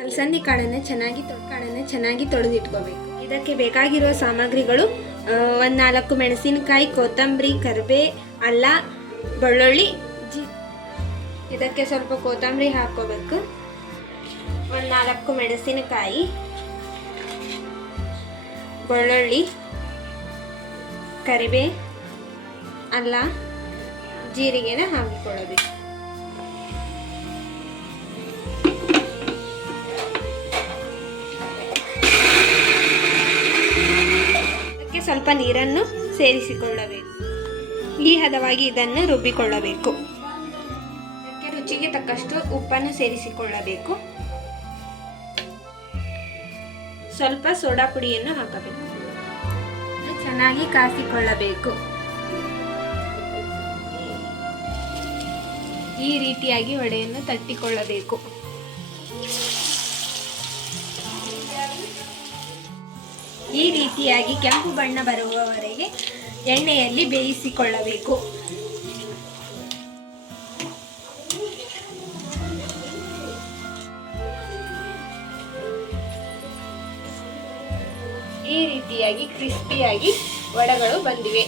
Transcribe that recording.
ಅಲಸಂದಿ ಕಾಳನ್ನು ಚೆನ್ನಾಗಿ ತೊಳೆದಿಟ್ಕೋಬೇಕು. ಇದಕ್ಕೆ ಬೇಕಾಗಿರುವ ಸಾಮಗ್ರಿಗಳು: ಒಂದು 4 ಮೆಣಸಿನಕಾಯಿ, ಕೊತ್ತಂಬರಿ, ಕರಿಬೇವು, ಅಲ್ಲ, ಬೆಳ್ಳುಳ್ಳಿ, ಇದಕ್ಕೆ ಸ್ವಲ್ಪ ಕೊತ್ತಂಬರಿ ಹಾಕ್ಕೋಬೇಕು. ಒಂದು 4 ಮೆಣಸಿನಕಾಯಿ, ಬೆಳ್ಳುಳ್ಳಿ, ಕರಿಬೇವು, ಅಲ್ಲ, ಜೀರಿಗೆನ ಹಾಕಿಕೊಳ್ಳಬೇಕು. ಇದಕ್ಕೆ ಸ್ವಲ್ಪ ನೀರನ್ನು ಸೇರಿಸಿಕೊಳ್ಳಬೇಕು. ಈ ಹದವಾಗಿ ಇದನ್ನು ರುಬ್ಬಿಕೊಳ್ಳಬೇಕು. ಇದಕ್ಕೆ ರುಚಿಗೆ ತಕ್ಕಷ್ಟು ಉಪ್ಪನ್ನು ಸೇರಿಸಿಕೊಳ್ಳಬೇಕು. ಸ್ವಲ್ಪ ಸೋಡಾ ಪುಡಿಯನ್ನು ಹಾಕಬೇಕು. ಚೆನ್ನಾಗಿ ಕಾಸಿಕೊಳ್ಳಬೇಕು. ಈ ರೀತಿಯಾಗಿ ವಡೆಯನ್ನು ತಟ್ಟಿಕೊಳ್ಳಬೇಕು. ಈ ರೀತಿಯಾಗಿ ಕೆಂಪು ಬಣ್ಣ ಬರುವವರೆಗೆ ಎಣ್ಣೆಯಲ್ಲಿ ಬೇಯಿಸಿಕೊಳ್ಳಬೇಕು. ಈ ರೀತಿಯಾಗಿ ಕ್ರಿಸ್ಪಿಯಾಗಿ ವಡೆಗಳು ಬಂದಿವೆ.